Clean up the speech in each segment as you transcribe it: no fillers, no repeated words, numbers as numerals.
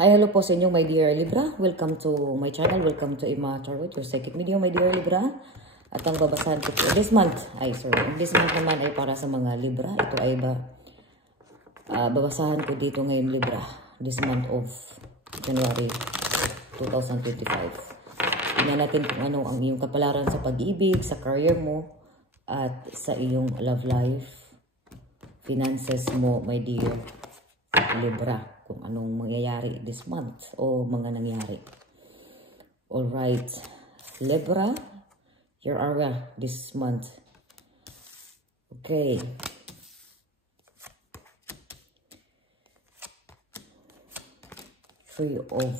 Hi, hello po sa inyo, my dear Libra. Welcome to my channel. Welcome to Ima Tarot, your second video, my dear Libra. At ang babasahan ko po this month, this month naman ay para sa mga Libra. Ito ay babasahan ko dito ngayon, Libra. This month of January 2025. Tingnan natin kung ano ang iyong kapalaran sa pag-ibig, sa career mo, at sa iyong love life, finances mo, my dear Libra. Kung anong mangyayari this month o mga nangyari. Alright, Libra, your aura this month. Okay. Three of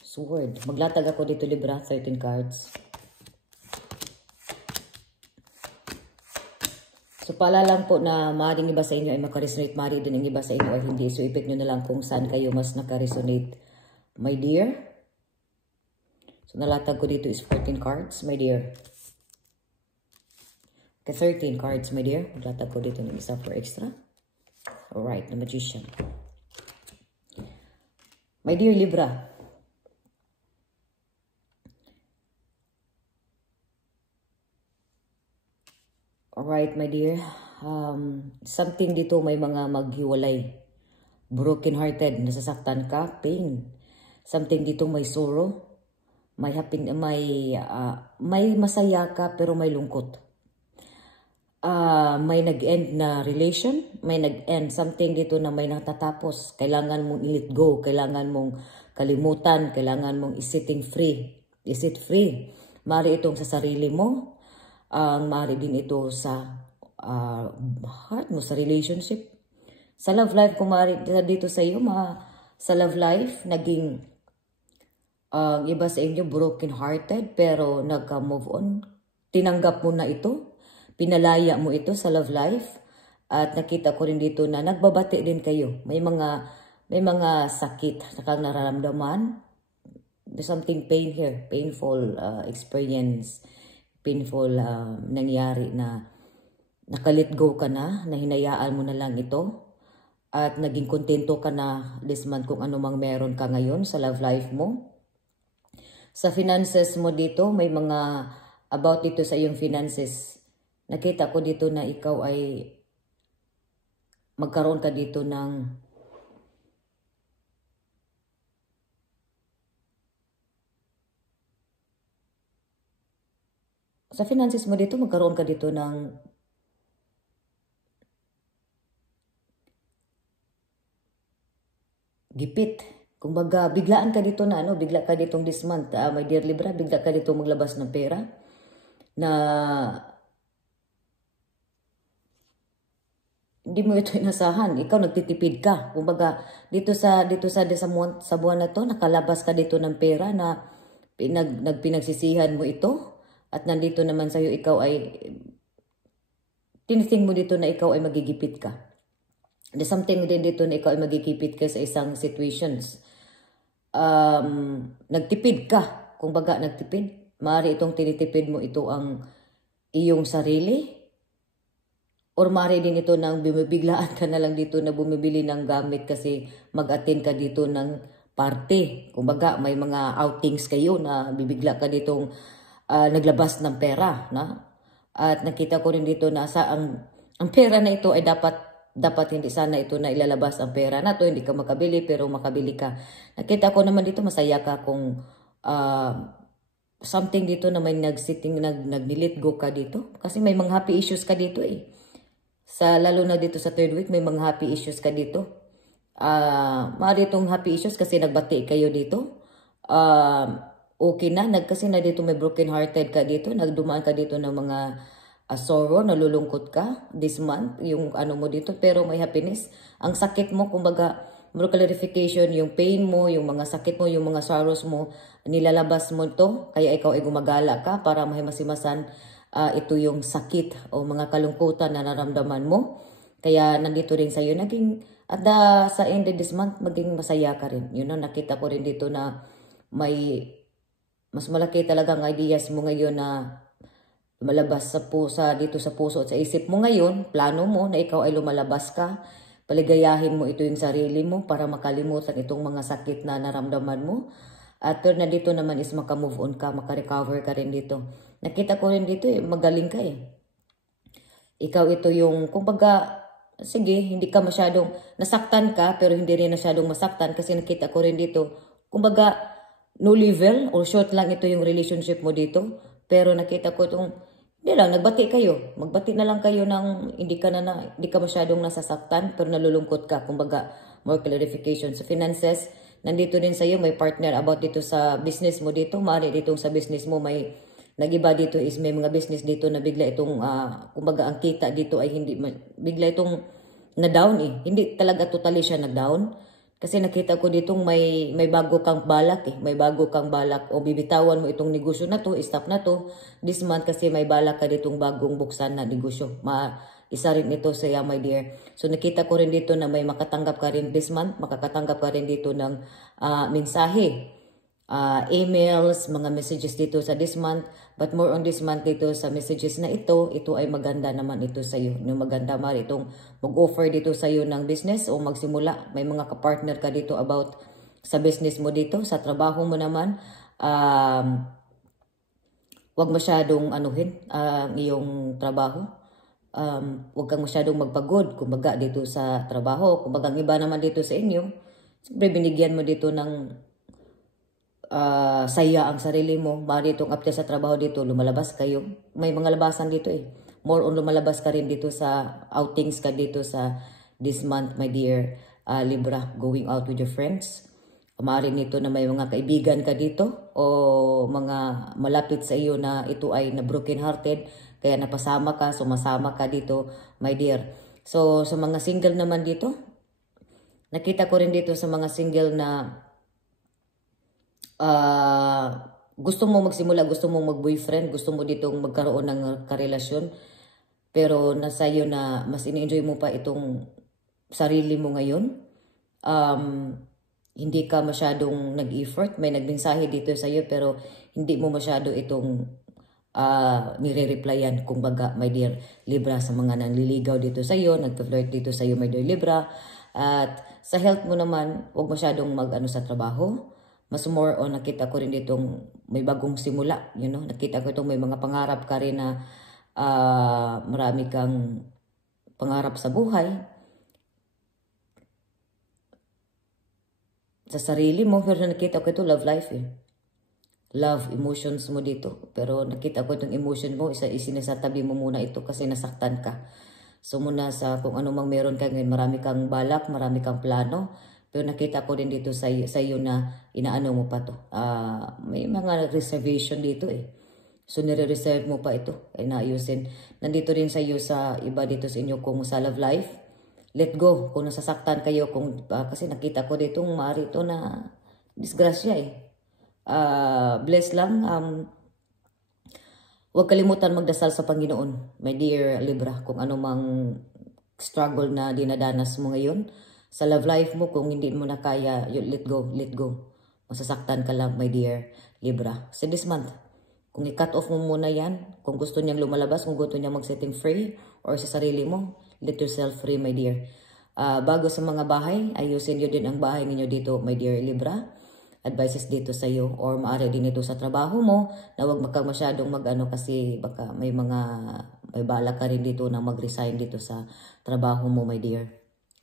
Swords. Maglatag ako dito, Libra, 13 cards. So, pala lang po na maaaring iba sa inyo ay makaresonate, maaari din ang iba sa inyo ay hindi. So, ipit nyo na lang kung saan kayo mas nakaresonate, my dear. So, nalatag ko dito is 14 cards, my dear. Okay, 13 cards, my dear. Maglatag ko dito ng isa for extra. Alright, the Magician. My dear Libra. Alright, my dear. Something dito may mga maghiwalay. Broken-hearted, nasasaktan ka, pain. Something dito may sorrow. May happy, may masaya ka pero may lungkot. May nag-end na relation, may nag-end something dito na may natatapos. Kailangan mong i-let go, kailangan mong kalimutan, kailangan mong i-setting free. Is-set free. Mari itong sa sarili mo. Maaari din ito sa heart mo, sa relationship. Sa love life, kung maaari dito sa iyo, sa love life, naging iba sa inyo broken hearted, pero nagka-move on. Tinanggap mo na ito, pinalaya mo ito sa love life, at nakita ko rin dito na nagbabati din kayo. May mga sakit na kang nararamdaman. There's something pain here, painful experience. Painful nangyari na nakalit go ka na hinayaan mo na lang ito at naging kontento ka na this month kung ano mang meron ka ngayon sa love life mo. Sa finances mo dito, may mga about dito sa iyong finances. Nakita ko dito na ikaw ay magkaroon ka dito ng sa finances mo dito, magkaroon ka dito ng gipit. Kumbaga, biglaan ka dito na bigla ka ditong this month, my dear Libra, bigla ka dito maglabas ng pera na hindi mo ito inasahan. Ikaw nagtitipid ka. Kumbaga, dito sa buwan na to, nakalabas ka dito ng pera na nagpinagsisihan mo ito. At nandito naman sa'yo, ikaw ay, tiniting mo dito na ikaw ay magigipit ka. There's something din dito na ikaw ay magigipit ka sa isang situations. Nagtipid ka. Kung baga nagtipid, maaari itong tinitipid mo ito ang iyong sarili. Or maaari din ito nang bumibiglaan ka na lang dito na bumibili ng gamit kasi mag-attend ka dito ng party. Kung baga may mga outings kayo na bibigla ka ditong naglabas ng pera, na? At nakita ko rin dito na ang pera na ito ay dapat hindi sana ito na ilalabas ang pera na to, hindi ka makabili pero makabili ka. Nakita ko naman dito masaya ka kung something dito na may nag-let go ka dito. Kasi may mga happy issues ka dito eh. Lalo na dito sa third week, may mga happy issues ka dito. Maaari itong happy issues kasi nagbati kayo dito. Okay na, kasi na dito may broken hearted ka dito, nagdumaan ka dito ng mga sorrow, nalulungkot ka this month, yung ano mo dito, pero may happiness. Ang sakit mo, kumbaga, more clarification, yung pain mo, yung mga sakit mo, yung mga sorrows mo, nilalabas mo to, kaya ikaw ay gumagala ka para mahimasimasan ito yung sakit o mga kalungkutan na nararamdaman mo. Kaya nandito rin sa'yo, at sa end of this month, maging masaya ka rin. Yun know, nakita ko rin dito na may mas malaki talagang ideas mo ngayon na lumalabas dito sa puso at sa isip mo ngayon, plano mo na ikaw ay lumalabas ka Paligayahin mo ito yung sarili mo para makalimutan itong mga sakit na naramdaman mo. At third na dito naman is maka-move on ka, maka-recover ka rin dito. Nakita ko rin dito magaling ka Ikaw ito yung, kumbaga, sige, hindi ka masyadong nasaktan ka, pero hindi rin masyadong masaktan kasi nakita ko rin dito, kumbaga, no level or short lang ito yung relationship mo dito. Pero nakita ko itong, hindi lang, nagbati kayo. Magbati na lang kayo ng hindi ka masyadong nasasaktan, pero nalulungkot ka. Kumbaga, more clarification. So, finances, nandito din sa'yo, may partner about dito sa business mo dito. Maaari dito sa business mo, may nag-iba dito is may mga business dito na bigla itong, kumbaga ang kita dito ay hindi, bigla itong na-down Hindi talaga totally siya na-down. Kasi nakita ko ditong may bago kang balak May bago kang balak o bibitawan mo itong negosyo na to, stop na to this month kasi may balak ka ditong bagong buksan na negosyo. Isa rin ito saya, my dear. So nakita ko rin dito na may makatanggap ka rin this month, makakatanggap ka rin dito ng mensahe. Emails, mga messages dito sa this month, but more on this month dito sa messages na ito ay maganda naman ito sa iyo. Yung maganda mari itong mag-offer dito sa iyo ng business o magsimula. May mga kapartner ka dito about sa business mo dito, sa trabaho mo naman. Wag masyadong anuhin ang iyong trabaho. Wag kang masyadong magpagod, kumbaga dito sa trabaho. Kumbaga ang iba naman dito sa inyo, siyempre binigyan mo dito ng saya ang sarili mo. Mari itong after sa trabaho dito, lumalabas kayo. May mga labasan dito More on lumalabas ka rin dito sa outings ka dito sa this month, my dear Libra. Going out with your friends. Mari nito na may mga kaibigan ka dito o mga malapit sa iyo na ito ay na broken hearted. Kaya napasama ka, sumasama ka dito, my dear. So, sa mga single naman dito, nakita ko rin dito sa mga single na gusto mo magsimula, gusto mo mag-boyfriend, gusto mo ditong magkaroon ng karelasyon, pero nasa iyo na mas ini-enjoy mo pa itong sarili mo ngayon. Hindi ka masyadong nag-effort, may nagmensahe dito sa iyo pero hindi mo masyado itong nire-replyan, kumbaga, my dear Libra, sa mga nanliligaw dito sa iyo, nagpa-flirt dito sa iyo, my dear Libra. At sa health mo naman, huwag masyadong mag-ano sa trabaho. Mas more on nakita ko rin ditong may bagong simula, nakita ko itong may mga pangarap ka rin na marami kang pangarap sa buhay. Sa sarili mo, pero nakita ko ito love life Love, emotions mo dito. Pero nakita ko itong emotion mo, isinasatabi mo muna ito kasi nasaktan ka. So muna sa kung ano mang meron ka ngayon, marami kang balak, marami kang plano. Pero nakita ko din dito sa iyo na inaano mo pa to. May mga reservation dito So nire-reserve mo pa ito. Naayusin. Nandito rin sa iyo sa iba dito sa inyo kung sa love life. Let go. Kung nasasaktan kayo. Kasi nakita ko dito maaari ito na disgrasya bless lang. Huwag kalimutan magdasal sa Panginoon. My dear Libra. Kung ano mang struggle na dinadanas mo ngayon. Sa love life mo, kung hindi mo na kaya, let go, let go. Masasaktan ka lang, my dear Libra. So this month, kung i-cut off mo muna yan, kung gusto niyang lumalabas, kung gusto niyang mag-setting free, or sa sarili mo, let yourself free, my dear. Bago sa mga bahay, ayusin niyo din ang bahay ninyo dito, my dear Libra. Advices dito sa iyo, or maaari din ito sa trabaho mo, na huwag masyadong mag-ano kasi baka may bala ka rin dito na mag-resign dito sa trabaho mo, my dear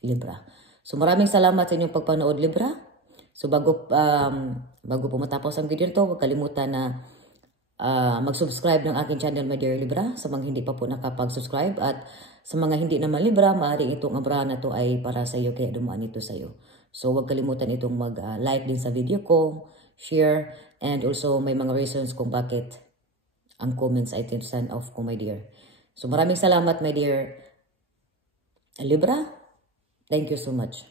Libra. So maraming salamat sa inyong pagpanood, Libra. So bago po matapos ang video nito, huwag kalimutan na mag-subscribe ng aking channel, my dear Libra, sa mga hindi pa po nakapag-subscribe. At sa mga hindi naman Libra, maaaring itong abrahan na to ay para sa iyo, kaya dumaan ito sa iyo. So huwag kalimutan itong mag-like din sa video ko, share, and also may mga reasons kung bakit ang comments ay turn off ko, my dear. So maraming salamat, my dear Libra. Thank you so much.